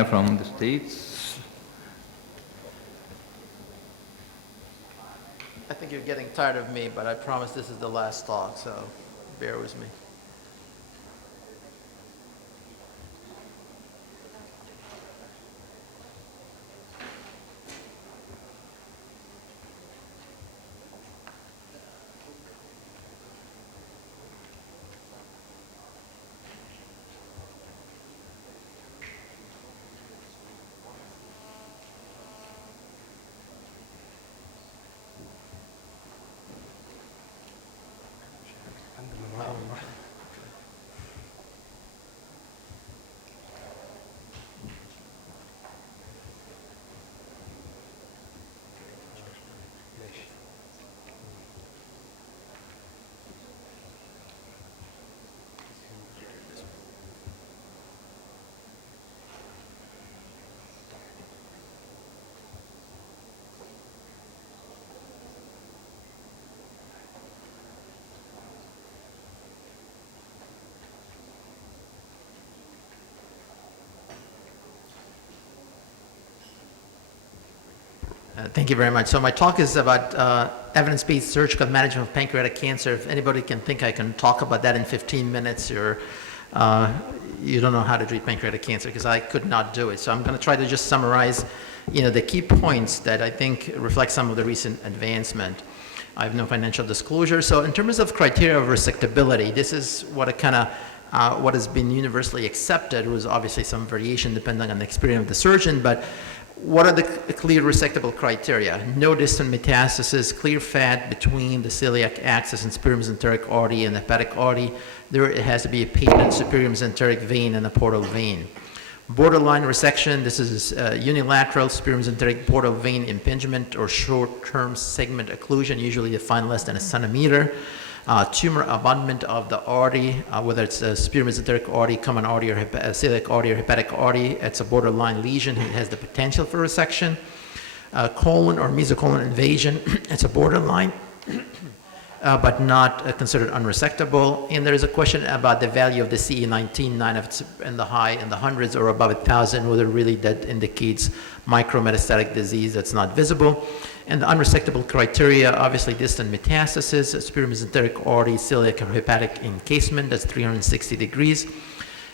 Hanna from the States. I think you're getting tired of me, but I promise this is the last talk, so bear with me. Thank you very much. So my talk is about evidence-based surgical management of pancreatic cancer. If anybody can think I can talk about that in 15 minutes, you don't know how to treat pancreatic cancer, because I could not do it. So I'm going to try to just summarize, the key points that I think reflect some of the recent advancement. I have no financial disclosure. So in terms of criteria of resectability, this is what what has been universally accepted. There was obviously some variation depending on the experience of the surgeon, but what are the clear resectable criteria? No distant metastasis, clear fat between the celiac axis and superior mesenteric artery and hepatic artery. There it has to be a patent superior mesenteric vein and a portal vein. Borderline resection, this is unilateral superior mesenteric portal vein impingement or short-term segment occlusion, usually defined less than a centimeter. Tumor abutment of the artery, whether it's a superior mesenteric artery, common artery, or celiac artery, or hepatic artery, it's a borderline lesion. It has the potential for resection. Colon or mesocolon invasion, it's a borderline, but not considered unresectable. And there is a question about the value of the CA19, 9 if it's in the high, in the hundreds or above 1,000, whether really that indicates micrometastatic disease that's not visible. And the unresectable criteria, obviously distant metastasis, superior mesenteric artery, celiac or hepatic encasement, that's 360 degrees.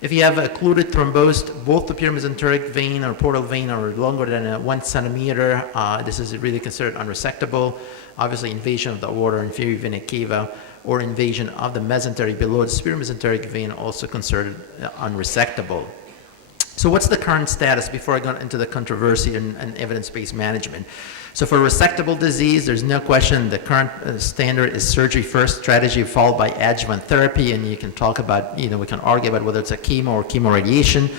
If you have occluded thrombosed, both the superior mesenteric vein or portal vein are longer than 1 centimeter, this is really considered unresectable. Obviously invasion of the aorta, inferior vena cava, or invasion of the mesentery below the superior mesenteric vein also considered unresectable. So what's the current status before I go into the controversy and evidence-based management? So for resectable disease, there's no question the current standard is surgery first strategy followed by adjuvant therapy, and you can talk about, we can argue about whether it's a chemo or chemoradiation,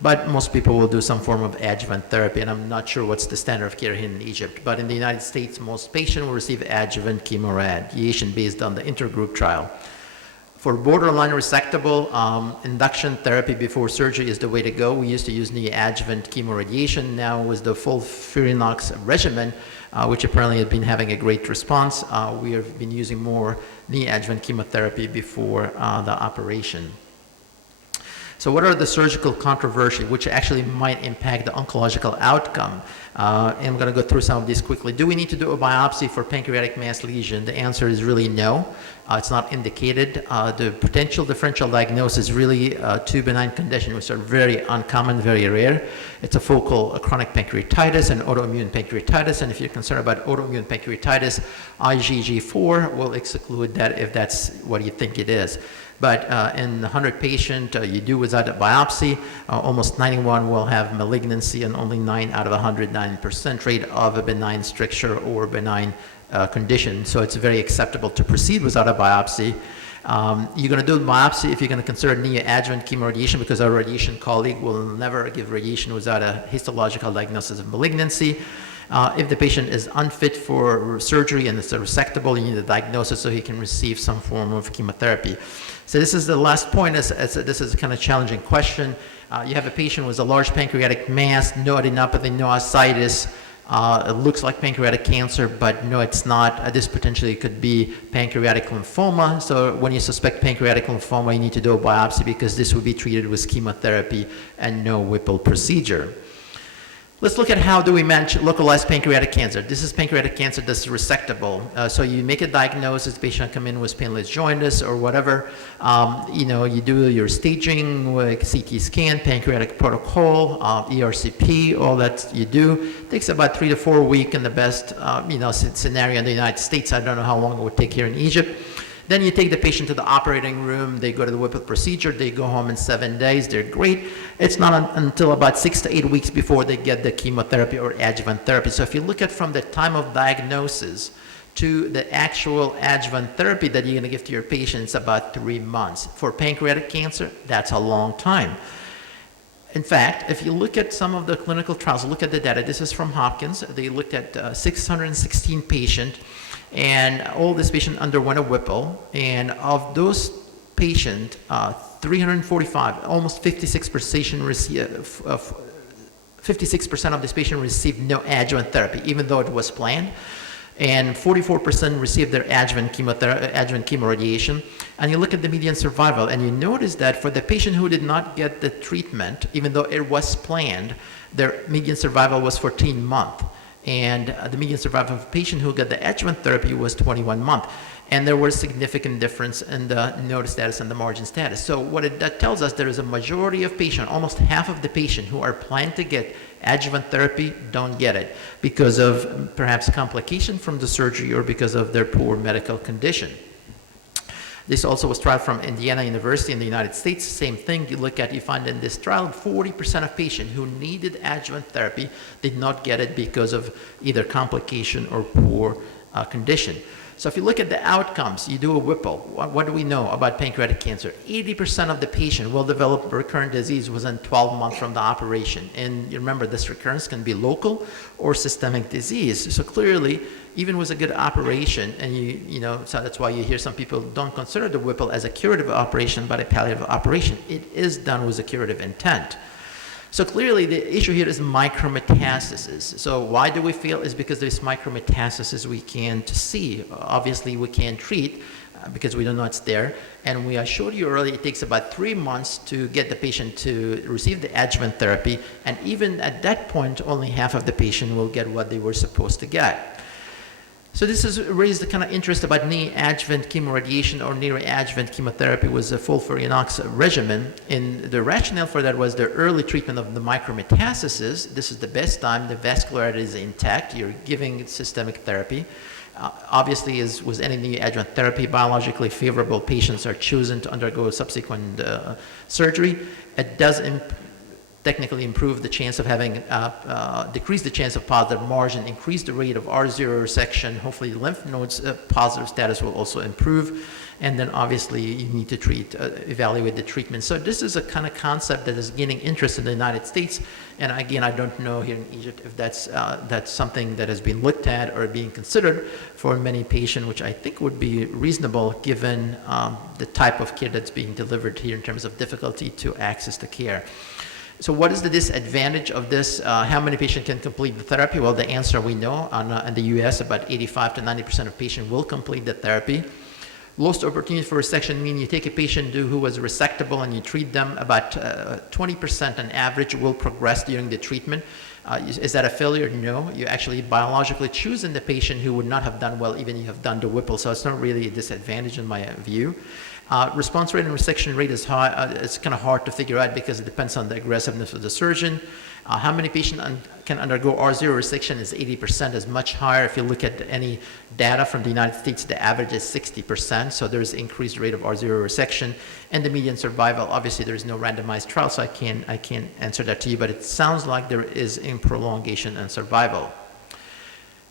but most people will do some form of adjuvant therapy, and I'm not sure what's the standard of care here in Egypt, but in the United States, most patients will receive adjuvant chemoradiation based on the intergroup trial. For borderline resectable, induction therapy before surgery is the way to go. We used to use neoadjuvant chemoradiation. Now with the full FOLFIRINOX regimen, which apparently has been having a great response, we have been using more neoadjuvant chemotherapy before the operation. So what are the surgical controversy which actually might impact the oncological outcome? And I'm going to go through some of these quickly. Do we need to do a biopsy for pancreatic mass lesion? The answer is really no. It's not indicated. The potential differential diagnosis is really two benign conditions which are very uncommon, very rare. It's a focal chronic pancreatitis and autoimmune pancreatitis. And if you're concerned about autoimmune pancreatitis, IgG4 will exclude that if that's what you think it is. But in 100 patients, you do without a biopsy, almost 91 will have malignancy, and only 9 out of 109% rate of a benign stricture or benign condition. So it's very acceptable to proceed without a biopsy. You're going to do a biopsy if you're going to consider neoadjuvant chemoradiation, because our radiation colleague will never give radiation without a histological diagnosis of malignancy. If the patient is unfit for surgery and it's resectable, you need a diagnosis so he can receive some form of chemotherapy. So this is the last point. This is a kind of challenging question. You have a patient with a large pancreatic mass, no adenopathy, no ascites, It looks like pancreatic cancer, but no, it's not. This potentially could be pancreatic lymphoma. So when you suspect pancreatic lymphoma, you need to do a biopsy because this would be treated with chemotherapy and no Whipple procedure. Let's look at how do we manage localized pancreatic cancer. This is pancreatic cancer that's resectable. So you make a diagnosis, the patient come in with painless jaundice or whatever. You do your staging, like CT scan, pancreatic protocol, ERCP, all that you do. It takes about 3 to 4 weeks in the best scenario in the United States. I don't know how long it would take here in Egypt. Then you take the patient to the operating room, they go to the Whipple procedure, they go home in 7 days, they're great. It's not until about 6 to 8 weeks before they get the chemotherapy or adjuvant therapy. So if you look at from the time of diagnosis to the actual adjuvant therapy that you're gonna give to your patient, it's about 3 months. For pancreatic cancer, that's a long time. In fact, if you look at some of the clinical trials, look at the data, this is from Hopkins, they looked at 616 patients, and all this patient underwent a Whipple, and of those patients, 345, almost 56% of this patient received no adjuvant therapy, even though it was planned, and 44% received their adjuvant chemoradiation. And you look at the median survival, and you notice that for the patient who did not get the treatment, even though it was planned, their median survival was 14 months. And the median survival of a patient who got the adjuvant therapy was 21 months. And there was significant difference in the node status and the margin status. So that tells us there is a majority of patients, almost half of the patients who are planning to get adjuvant therapy don't get it because of perhaps complication from the surgery or because of their poor medical condition. This also was tried from Indiana University in the United States. Same thing, you find in this trial, 40% of patients who needed adjuvant therapy did not get it because of either complication or poor condition. So if you look at the outcomes, you do a Whipple. What do we know about pancreatic cancer? 80% of the patient will develop recurrent disease within 12 months from the operation. And you remember, this recurrence can be local or systemic disease. So clearly, even with a good operation, and so that's why you hear some people don't consider the Whipple as a curative operation, but a palliative operation. It is done with a curative intent. So clearly the issue here is micrometastasis. So why do we fail? Is because there's micrometastasis we can't see. Obviously we can't treat because we don't know it's there. And I showed you earlier, it takes about 3 months to get the patient to receive the adjuvant therapy. And even at that point, only half of the patient will get what they were supposed to get. So this has raised the kind of interest about neoadjuvant chemoradiation or neoadjuvant chemotherapy with a FOLFIRINOX regimen. And the rationale for that was the early treatment of the micrometastasis. This is the best time. The vascularity is intact. You're giving systemic therapy. Obviously, as with any neoadjuvant therapy, biologically favorable patients are chosen to undergo subsequent surgery. It does technically improve the chance of having, decrease the chance of positive margin, increase the rate of R0 resection. Hopefully lymph nodes positive status will also improve. And then obviously you need to evaluate the treatment. So this is a kind of concept that is gaining interest in the United States. And again, I don't know here in Egypt if that's something that has been looked at or being considered for many patients, which I think would be reasonable given the type of care that's being delivered here in terms of difficulty to access the care. So what is the disadvantage of this? How many patients can complete the therapy? Well, the answer we know. In the US, about 85 to 90% of patients will complete the therapy. Lost opportunity for resection means you take a patient who was resectable and you treat them, about 20% on average will progress during the treatment. Is that a failure? No. You actually biologically choose in the patient who would not have done well even if you have done the Whipple, so it's not really a disadvantage in my view. Response rate and resection rate is high. It's kind of hard to figure out because it depends on the aggressiveness of the surgeon. How many patients can undergo R0 resection is 80%, is much higher. If you look at any data from the United States, the average is 60%, so there's increased rate of R0 resection. And the median survival, obviously there is no randomized trial, so I can't answer that to you, but it sounds like there is a prolongation and survival.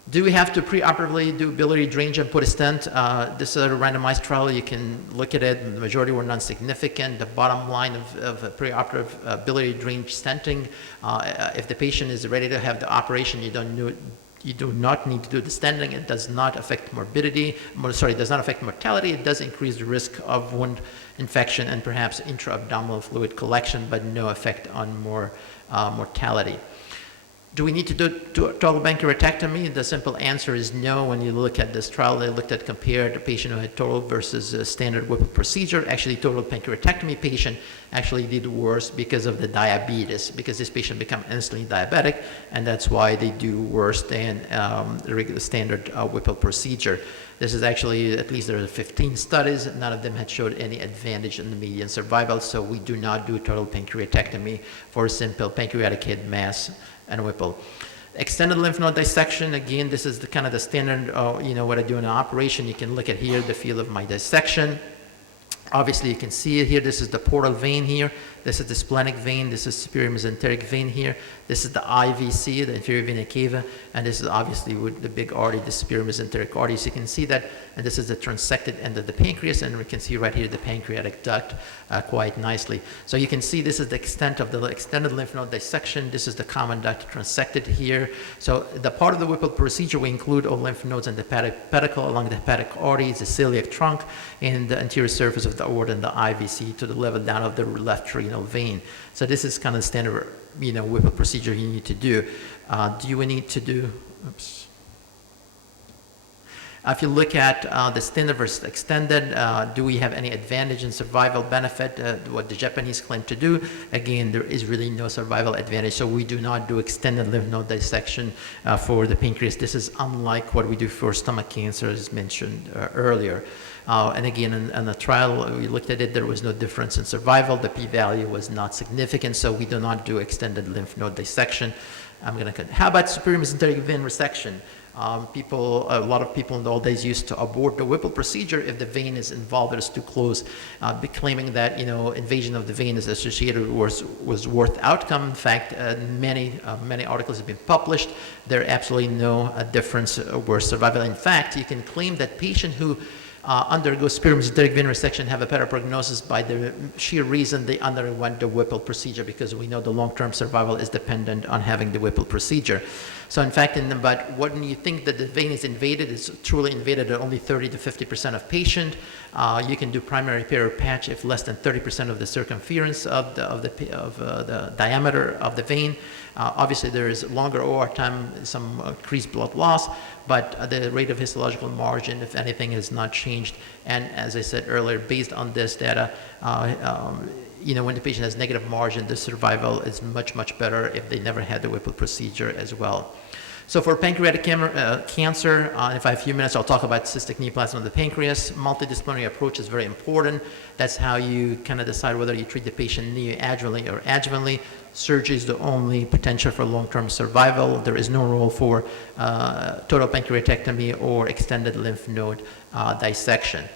Do we have to preoperatively do biliary drainage and put a stent? This is a randomized trial. You can look at it. The majority were non-significant. The bottom line of preoperative biliary drainage stenting, if the patient is ready to have the operation, you do not need to do the stenting. It does not affect morbidity. It does not affect mortality. It does increase the risk of wound infection and perhaps intra-abdominal fluid collection, but no effect on mortality. Do we need to do total pancreatectomy? The simple answer is no. When you look at this trial, they compared the patient who had total versus standard Whipple procedure. Actually, total pancreatectomy patient actually did worse because of the diabetes, because this patient became instantly diabetic, and that's why they do worse than the regular standard Whipple procedure. This is actually, at least there are 15 studies, none of them had showed any advantage in the median survival, so we do not do total pancreatectomy for simple pancreatic head mass and Whipple. Extended lymph node dissection, again, this is the kind of the standard, what I do in an operation. You can look at here the field of my dissection. Obviously, you can see it here. This is the portal vein here. This is the splenic vein. This is superior mesenteric vein here. This is the IVC, the inferior vena cava, and this is obviously with the big artery, the superior mesenteric artery. So you can see that, and this is the transected end of the pancreas, and we can see right here the pancreatic duct quite nicely. So you can see this is the extent of the extended lymph node dissection. This is the common duct transected here. So the part of the Whipple procedure, we include all lymph nodes and the hepatic pedicle along the hepatic arteries, the celiac trunk, and the anterior surface of the aorta and the IVC to the level down of the left renal vein. So this is kind of standard, Whipple procedure you need to do. Do we need to do, oops. If you look at the standard versus extended, do we have any advantage in survival benefit? What the Japanese claim to do, again, there is really no survival advantage. So we do not do extended lymph node dissection for the pancreas. This is unlike what we do for stomach cancer, as mentioned earlier. And again, in the trial, we looked at it, there was no difference in survival. The p-value was not significant, so we do not do extended lymph node dissection. How about superior mesenteric vein resection? A lot of people in the old days used to abort the Whipple procedure if the vein is involved or is too close, claiming that invasion of the vein is associated with worse outcome. In fact, many articles have been published. There are absolutely no difference worse survival. In fact, you can claim that patient who undergo superior mesenteric vein resection have a better prognosis by the sheer reason they underwent the Whipple procedure, because we know the long-term survival is dependent on having the Whipple procedure. So in fact, but when you think that the vein is invaded, it's truly invaded at only 30 to 50% of patient. You can do primary repair or patch if less than 30% of the circumference of the diameter of the vein. Obviously, there is longer OR time, some increased blood loss, but the rate of histological margin, if anything, has not changed. And as I said earlier, based on this data, when the patient has negative margin, the survival is much, much better if they never had the Whipple procedure as well. So for pancreatic cancer, if I have a few minutes, I'll talk about cystic neoplasm of the pancreas. Multidisciplinary approach is very important. That's how you kind of decide whether you treat the patient neoadjuvantly or adjuvantly. Surgery is the only potential for long-term survival. There is no role for total pancreatectomy or extended lymph node dissection.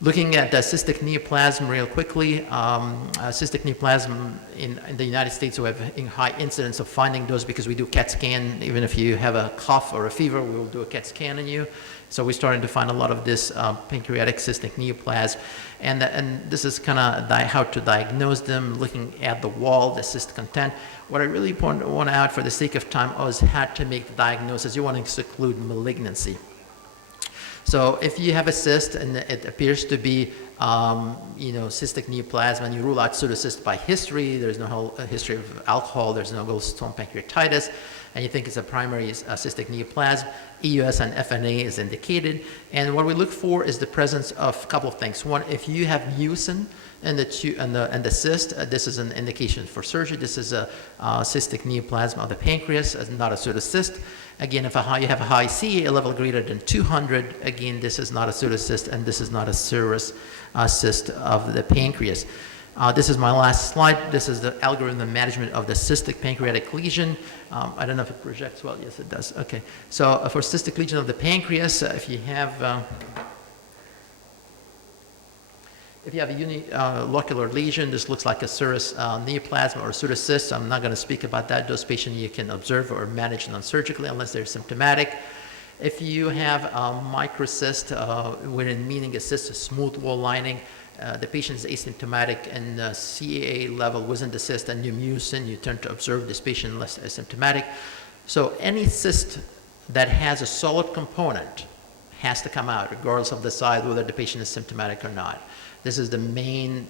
Looking at the cystic neoplasm real quickly, cystic neoplasm in the United States, we have a high incidence of finding those because we do CAT scan. Even if you have a cough or a fever, we will do a CAT scan on you. So we're starting to find a lot of this pancreatic cystic neoplasm. And this is kind of how to diagnose them, looking at the wall, the cyst content. What I really want out for the sake of time is how to make the diagnosis. You want to exclude malignancy. So if you have a cyst and it appears to be, cystic neoplasm, and you rule out pseudocyst by history, there's no history of alcohol, there's no gallstone pancreatitis, and you think it's a primary cystic neoplasm, EUS and FNA is indicated. And what we look for is the presence of a couple of things. One, if you have mucin in the cyst, this is an indication for surgery. This is a cystic neoplasm of the pancreas, not a pseudocyst. Again, if you have a high CA level greater than 200, again, this is not a pseudocyst, and this is not a serous cyst of the pancreas. This is my last slide. This is the algorithm management of the cystic pancreatic lesion. I don't know if it projects well. Yes, it does. Okay. So for cystic lesion of the pancreas, if you have a unilocular lesion, this looks like a serous neoplasm or a pseudocyst. I'm not going to speak about that. Those patients you can observe or manage non-surgically unless they're symptomatic. If you have a microcyst, meaning a cyst, a smooth wall lining, the patient is asymptomatic and CAA level within the cyst and new mucin, you tend to observe this patient less asymptomatic. So any cyst that has a solid component has to come out, regardless of the size, whether the patient is symptomatic or not. This is the main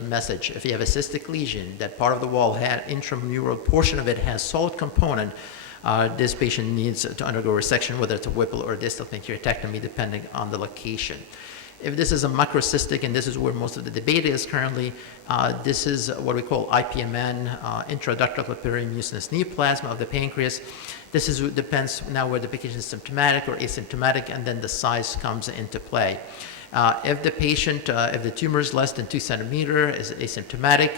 message. If you have a cystic lesion, that part of the wall had intramural portion of it has solid component, This patient needs to undergo resection, whether it's a Whipple or a distal pancreatectomy, depending on the location. If this is a macrocystic, and this is where most of the debate is currently, this is what we call IPMN, intraductal papillary mucinous neoplasm of the pancreas. This depends now whether the patient is symptomatic or asymptomatic, and then the size comes into play. If the patient, if the tumor is less than 2 centimeters, is asymptomatic,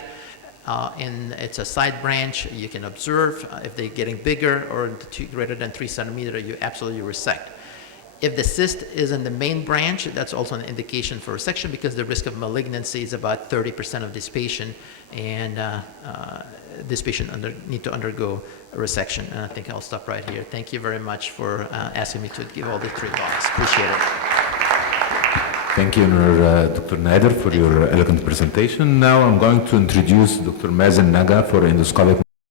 and it's a side branch, you can observe. If they're getting bigger or greater than 3 centimeters, you absolutely resect. If the cyst is in the main branch, that's also an indication for resection because the risk of malignancy is about 30% of this patient, and this patient need to undergo a resection. And I think I'll stop right here. Thank you very much for asking me to give all the 3 talks. Appreciate it. Thank you, Dr. Nader, for your elegant presentation. Now I'm going to introduce Dr. Mazen Naga for endoscopic